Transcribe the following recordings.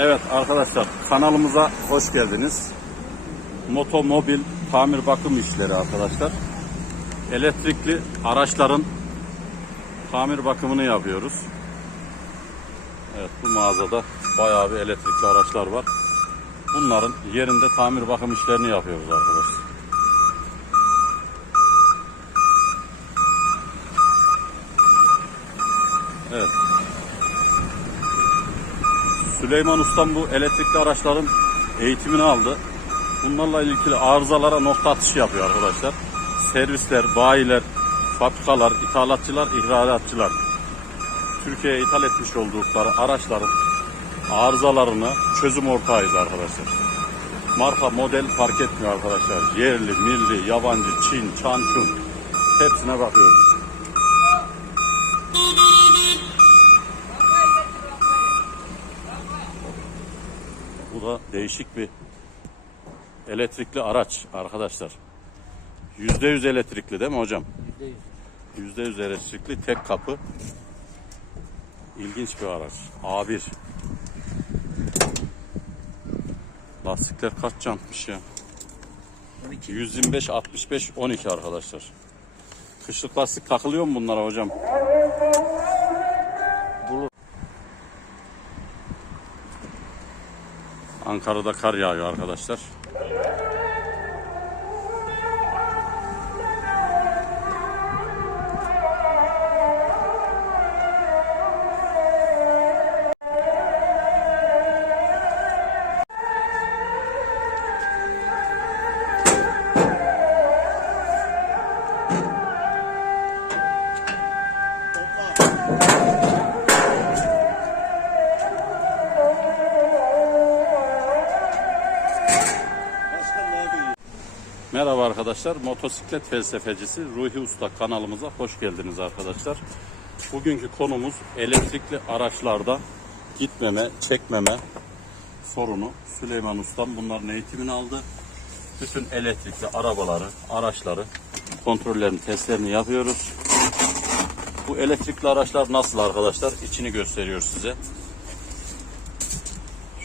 Evet arkadaşlar kanalımıza hoş geldiniz. Motomobil tamir bakım işleri arkadaşlar. Elektrikli araçların tamir bakımını yapıyoruz. Evet bu mağazada bayağı bir elektrikli araçlar var. Bunların yerinde tamir bakım işlerini yapıyoruz arkadaşlar. Evet. Süleyman Ustam bu elektrikli araçların eğitimini aldı. Bunlarla ilgili arızalara nokta atışı yapıyor arkadaşlar. Servisler, bayiler, fabrikalar, ithalatçılar, ihracatçılar Türkiye'ye ithal etmiş oldukları araçların arızalarını çözüm ortağıyız arkadaşlar. Marka, model fark etmiyor arkadaşlar. Yerli, milli, yabancı, Çin, Çan, Çun hepsine bakıyoruz. Bu da değişik bir elektrikli araç arkadaşlar. %100 elektrikli değil mi hocam? %100 elektrikli tek kapı. İlginç bir araç. A1. Lastikler kaç jantmış ya? 125 65 12 arkadaşlar. Kışlık lastik takılıyor mu bunlara hocam? Bu- Ankara'da kar yağıyor arkadaşlar. Merhaba arkadaşlar. Motosiklet felsefecisi Ruhi Usta kanalımıza hoş geldiniz arkadaşlar. Bugünkü konumuz elektrikli araçlarda gitmeme, çekmeme sorunu. Süleyman Ustam bunların eğitimini aldı. Bütün elektrikli arabaları, araçları kontrollerini, testlerini yapıyoruz. Bu elektrikli araçlar nasıl arkadaşlar? İçini gösteriyor size.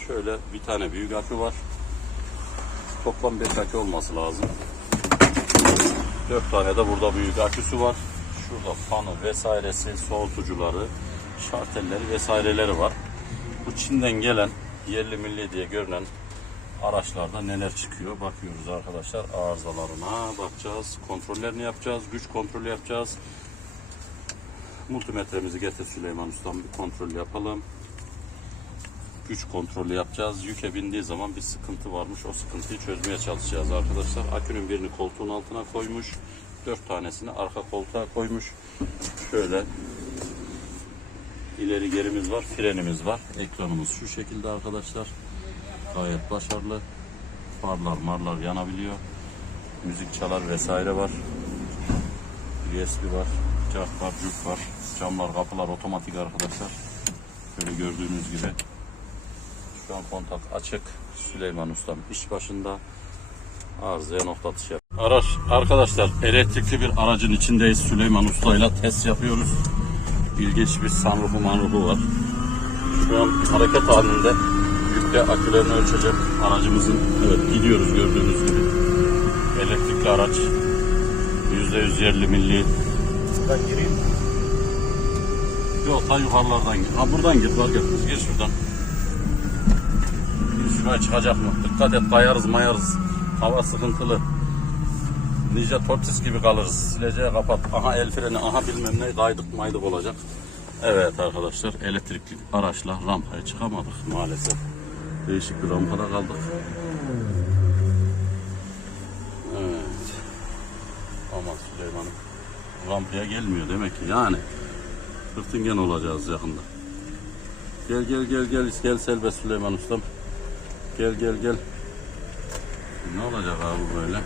Şöyle bir tane büyük akü var. Toplam 5 akü olması lazım. 4 tane de burada büyük aküsü var. Şurada fanı vesairesi, soğutucuları, şartelleri vesaireleri var. Bu Çin'den gelen yerli milli diye görünen araçlarda neler çıkıyor bakıyoruz arkadaşlar. Arızalarına bakacağız, kontrollerini yapacağız, güç kontrolü yapacağız. Multimetremizi getir Süleyman Ustam bir kontrol yapalım güç kontrolü yapacağız. Yüke bindiği zaman bir sıkıntı varmış. O sıkıntıyı çözmeye çalışacağız arkadaşlar. Akünün birini koltuğun altına koymuş. Dört tanesini arka koltuğa koymuş. Şöyle ileri gerimiz var. Frenimiz var. Ekranımız şu şekilde arkadaşlar. Gayet başarılı. Farlar marlar yanabiliyor. Müzik çalar vesaire var. USB var. Cart var, cüp var. Camlar, kapılar otomatik arkadaşlar. Şöyle gördüğünüz gibi şu an kontak açık. Süleyman Ustam iş başında. Arızaya nokta atışı yap. Araç, arkadaşlar elektrikli bir aracın içindeyiz. Süleyman Usta'yla test yapıyoruz. İlginç bir sunroofu manrufu var. Şu an hareket halinde yükle akülerini ölçecek aracımızın. Evet gidiyoruz gördüğünüz gibi. Elektrikli araç. %100 yerli milli. Ben gireyim. Yok ta yukarılardan gir. Ha buradan gir. Gir şuradan. Şuraya çıkacak mı? Dikkat et kayarız mayarız. Hava sıkıntılı. Ninja tortis gibi kalırız. Sileceği kapat. Aha el freni, aha bilmem ne kaydık maydık olacak. Evet arkadaşlar elektrikli araçla rampaya çıkamadık maalesef. Değişik bir rampada kaldık. Evet. Aman Süleyman'ım. Rampaya gelmiyor demek ki yani. Fırtıngen olacağız yakında. Gel gel gel gel gel Selbest Süleyman Ustam. Gel gel gel. Ne olacak abi böyle?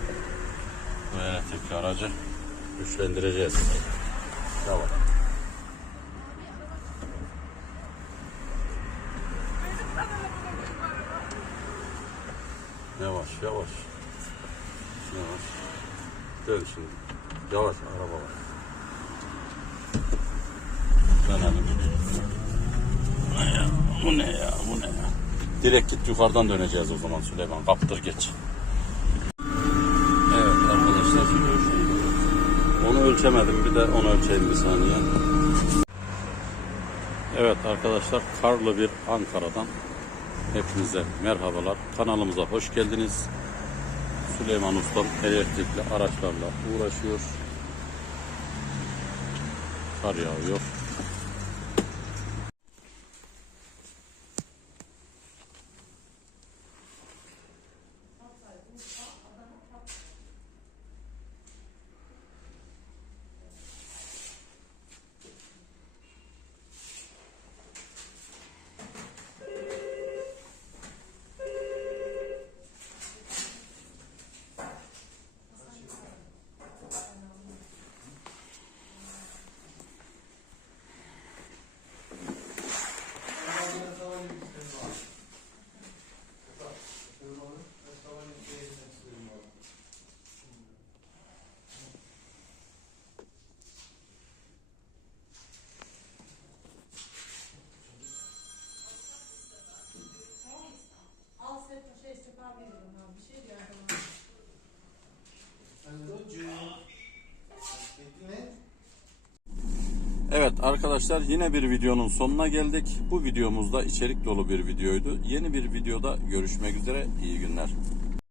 Bu elektrikli aracı güçlendireceğiz. Yavaş. Yavaş yavaş. Yavaş. Dön şimdi. Yavaş araba var. Dönelim. Bu ne ya? Bu ne ya? Bu ne ya? Direkt git yukarıdan döneceğiz o zaman Süleyman. Kaptır geç. Evet arkadaşlar. Onu ölçemedim. Bir de onu ölçeyim bir saniye. Evet arkadaşlar karlı bir Ankara'dan hepinize merhabalar. Kanalımıza hoş geldiniz. Süleyman Ustam elektrikli araçlarla uğraşıyor. Kar yağıyor. Evet arkadaşlar yine bir videonun sonuna geldik. Bu videomuzda içerik dolu bir videoydu. Yeni bir videoda görüşmek üzere. İyi günler.